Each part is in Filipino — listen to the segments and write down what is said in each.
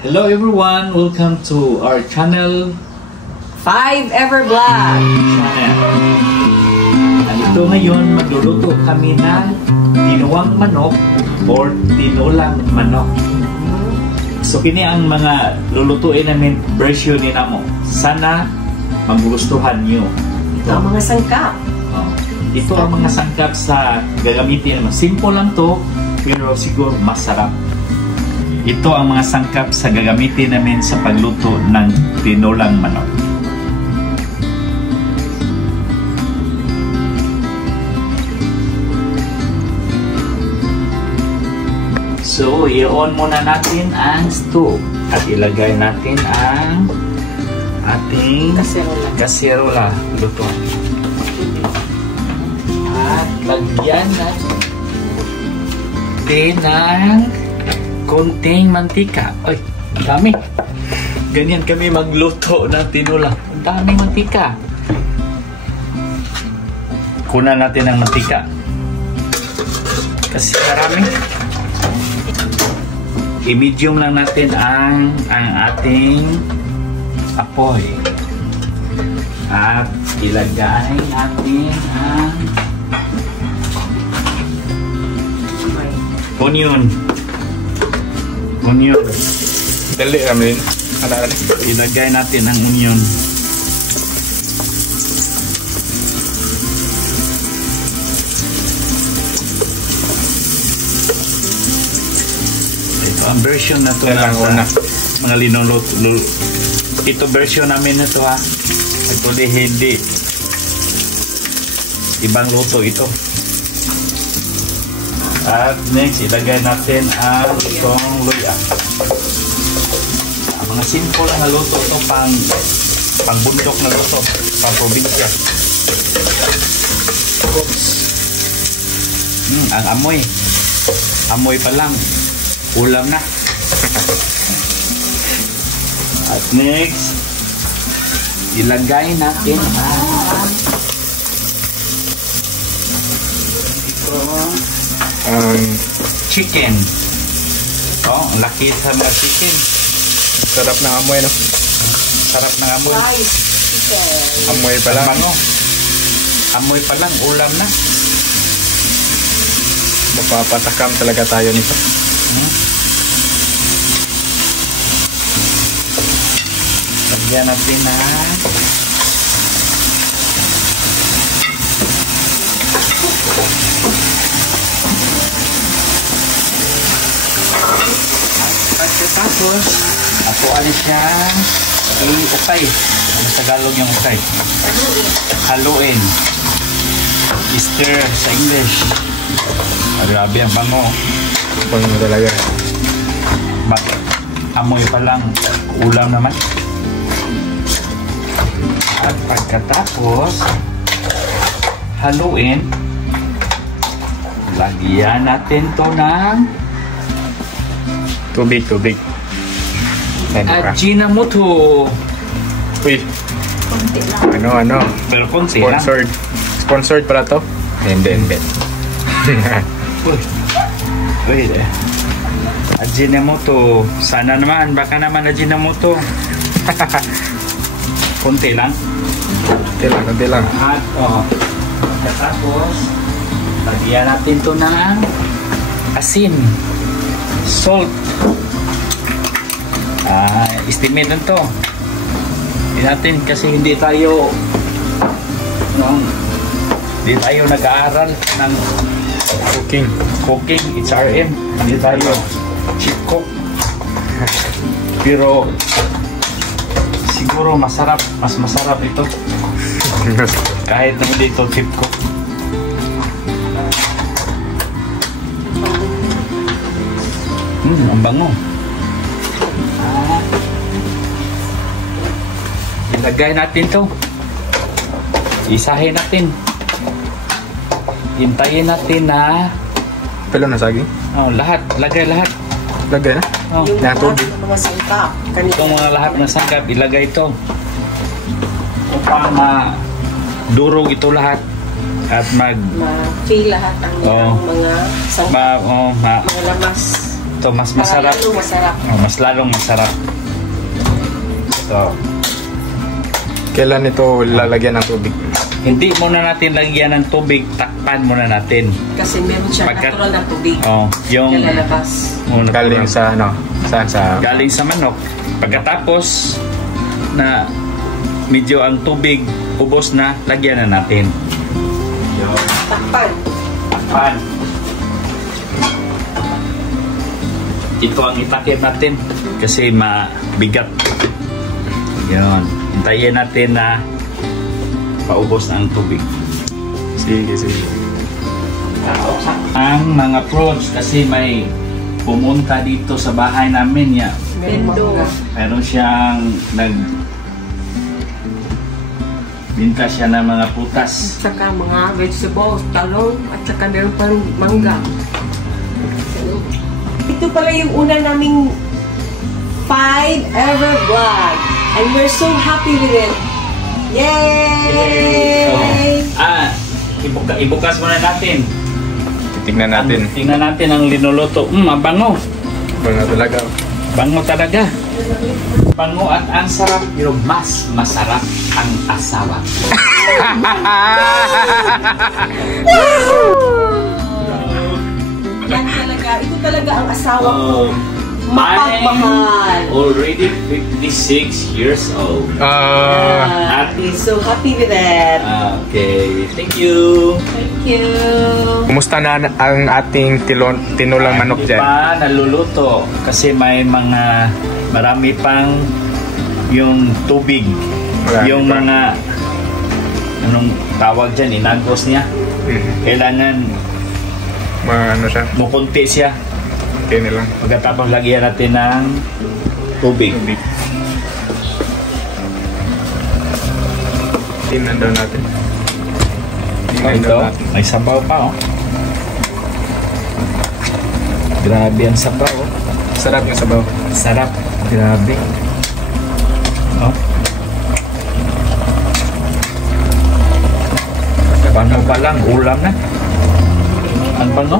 Hello everyone, welcome to our channel 5 Evervlog channel. Ito ngayon, magluluto kami ng tinuwang manok or tinulang manok. So kini ang mga lulutuin namin version ni Namo. Sana magugustuhan nyo. Ito ang mga sangkap. Ito ang mga sangkap sa gagamitin naman. Simple lang to, pero siguro masarap. Ito ang mga sangkap sa gagamitin namin sa pagluto ng tinulang manok. So, i-on muna natin ang stove at ilagay natin ang ating kaserola. Lutuan. At lagyan natin ng konting mantika. Ay, dami. Ganyan kami magluto ng tinola. Ang daming mantika. Kunan natin ang mantika. Kasi marami. I-medium lang natin ang ating apoy. At ilagay natin ang onion. Dali kami rin. Ilagay natin ang onion. Ito ang version na ito na mga linong ito version namin na ito ha. Actually hindi ibang luto ito. At next, ilagay natin ang itong luya. Mga simple na luto ito, pang bundok na luto, pang probinsya. Ang amoy pa lang, ulam na. At next, ilagay natin ang chicken. Oh, laki sa mga chicken. Sarap ng amoy, no? Sarap ng amoy. Amoy pa lang. Amoy pa lang, ulam na. Mapapatakam talaga tayo nito. Lagyan natin na pagkatapos ako alis siya i-ukay. Sa Tagalog yung ukay. Haluin. Stir sa English. Grabe ang bango. Bango talaga. Amoy pa lang, ulam naman. At pagkatapos haluin, lagyan natin to ng Tubig. Ajinomoto. Uy. Ano? Pero konti lang. Sponsored pala to? Hindi. Wait. Ajinomoto. Sana naman. Baka naman Ajinomoto. Konti lang. Konti lang. At tapos lagyan natin to ng asin. Salt. Estimate na to. Hindi natin kasi hindi tayo nag-aaral ng cooking, HRM. Hindi tayo cheap cook. Pero siguro mas masarap ito. Kahit naman dito cheap cook. Ang bango. Ilagay natin to. Isahin natin. Hintayin natin na Pilo na saging? Lahat. Lagay lahat. Lagay na? Yung mga sangkap. Itong mga lahat na sangkap, ilagay ito. Upang durog ito lahat. At ma-feel lahat ang mga sangkap. Mga lamas. Ito mas masarap. Lalo masarap. Oh, mas lalong masarap. So, Kailan ito lalagyan ng tubig? hindi muna natin lagyan ng tubig, takpan muna natin. Kasi meron siya natural na tubig. Oh, yung Na lalabas. Galing sa ano? Saan sa... galing sa manok. Pagkatapos na medyo ang tubig ubos na, lagyan na natin. Yun. Takpan. Takpan. Ito ang itakip natin kasi mabigat. Yun. Hintayin natin na paubos na ang tubig. Sige, sige. Ang mga prawns kasi may pumunta dito sa bahay namin ya. Mendo. Meron siyang binta siya ng mga putas. At saka mga vegetables, talong, at saka meron pa rin mangga. Ito pala yung una naming 5 ever vlog. And we're so happy with it. Yay! Ibukas muna natin. Titignan natin. Tingnan natin ang linuluto. Bango. Bango talaga. Bango talaga. Bango at ang sarap. Pero mas masarap ang asawa. Yan talaga. Ito talaga ang asawa ko. Oh, Mapagmahal. I'm already 56 years old. He's so happy with that. Okay, thank you. Thank you. Kumusta na ang ating tinulang manok Hindi dyan? pa naluluto kasi may marami pang yung tubig. Marami yung pa. mga anong tawag dyan, inagos niya. Kailangan Ano siya? mukunti siya. Okay na lang. Pagkatapos lagyan natin ng tubig. Tingnan daw natin. Ito, may sabaw pa oh. Grabe ang sabaw oh. Sarap yung sabaw. Sarap. Grabe. Oh. Bango pa lang, ulam na. Ang bango.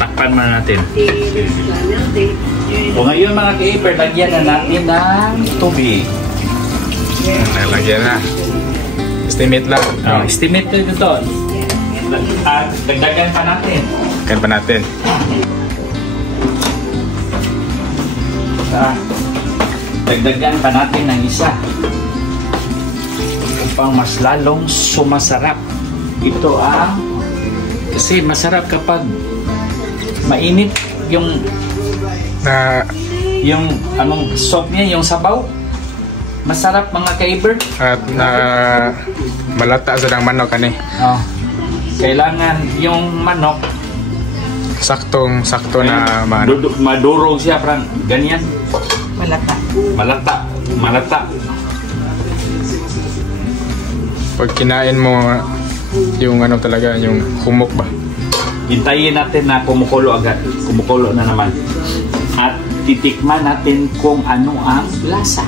Takpan muna natin. So ngayon mga ka-iper, lagyan na natin ng tubig. Nalagyan na. Estimate lang. Estimate ko ito. Dagdagan pa natin. Kan pa natin. Dagdagan pa natin ng isa. Upang mas lalong sumasarap. Ito kasi masarap kapag mainit yung anong soup niya, yung sabaw. Masarap mga ka-iper. At malata sa ng manok ani. Kailangan yung manok Sakto na madurog siya, parang ganyan. Malata. Malata. Pag kinain mo yung ano talaga, yung humok ba? Hintayin natin na kumukulo agad. Kumukulo na naman. At titikman natin kung ano ang lasa.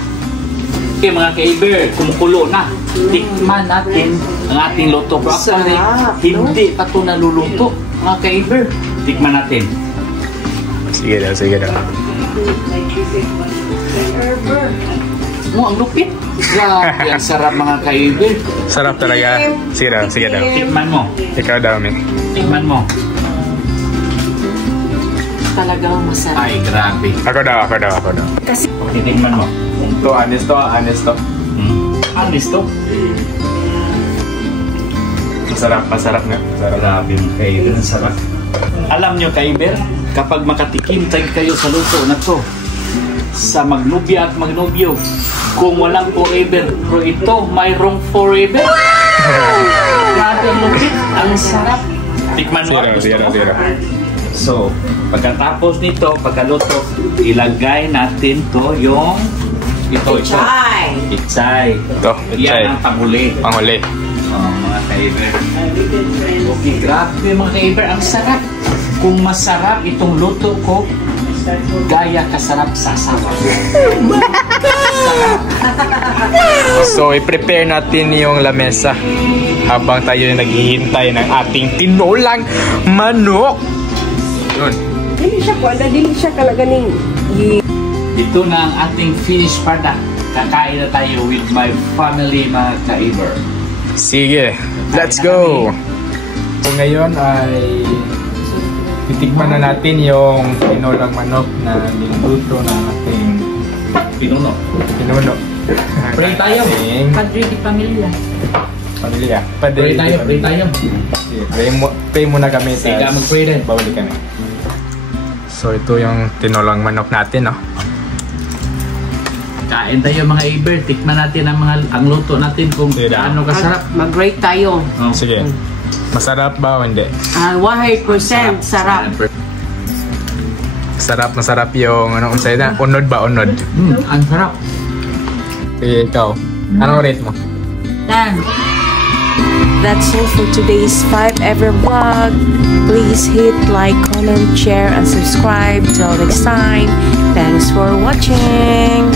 Okay mga ka-iber, kumukulo na. Tikman natin ang ating luto. Pero actually, hindi pa ito naluluto. Mga ka-iber, tikman natin. Sige daw. Ang lupit. Grabe, ang sarap mga ka-iber. Sarap talaga. Sige daw. Tikman mo. Ikaw daw, Ming. Tikman mo. Talagang masarap. Ay, grabe. Ako daw. Kasi Titikman mo. Ito, honest to. Honest to. Masarap nga. Grabe mga ka-iber, ang sarap. Alam nyo ka-iber, kapag makatikim kayo sa luto na to, sa magnubya at magnubyo, kung walang forever, pero ito mayroong forever. Grabe ang lupit, ang sarap. Tikman mo. Sige daw. So, pagkatapos nito, pagkaluto, ilagay natin to yung Ichay. Ichay. Ito, Yan ang panguli. Panghuli. Mga ka-iber. Okay, grabe mga ka-iber, ang sarap. Kung masarap itong luto ko, gaya kasarap sa asawa. Sarap. So, i-prepare natin yung lamesa habang tayo naghihintay ng ating tinolang manok. Yun. Dili siya kalaganing. Ito na ang ating finished product. Kakain na tayo with my family, mga ka-Iber. Sige, let's go! So ngayon ay titikman na natin yung tinolang manok na niluto ng ating Pinuno. pinuno. Pray tayo. Padre di Pamilya. Pamilya. Pray tayo, pray tayo. Sige, pray muna kami. Sige, tas mag-pray din. babalik kami. So ito yung tinolang manok natin, no? Kain tayo mga Iber. Tikman natin ang luto natin kung Sige. gaano kasarap. Mag-rate tayo. Oh. Sige. Masarap ba o hindi? 100% sarap. Masarap yung ano unsay na? Unod ba? Unod. Ang sarap. Sige, ikaw. Anong rate mo? 10. That's all for today's 5 Ever Vlog. Please hit like, comment, share, and subscribe. Till next time, thanks for watching.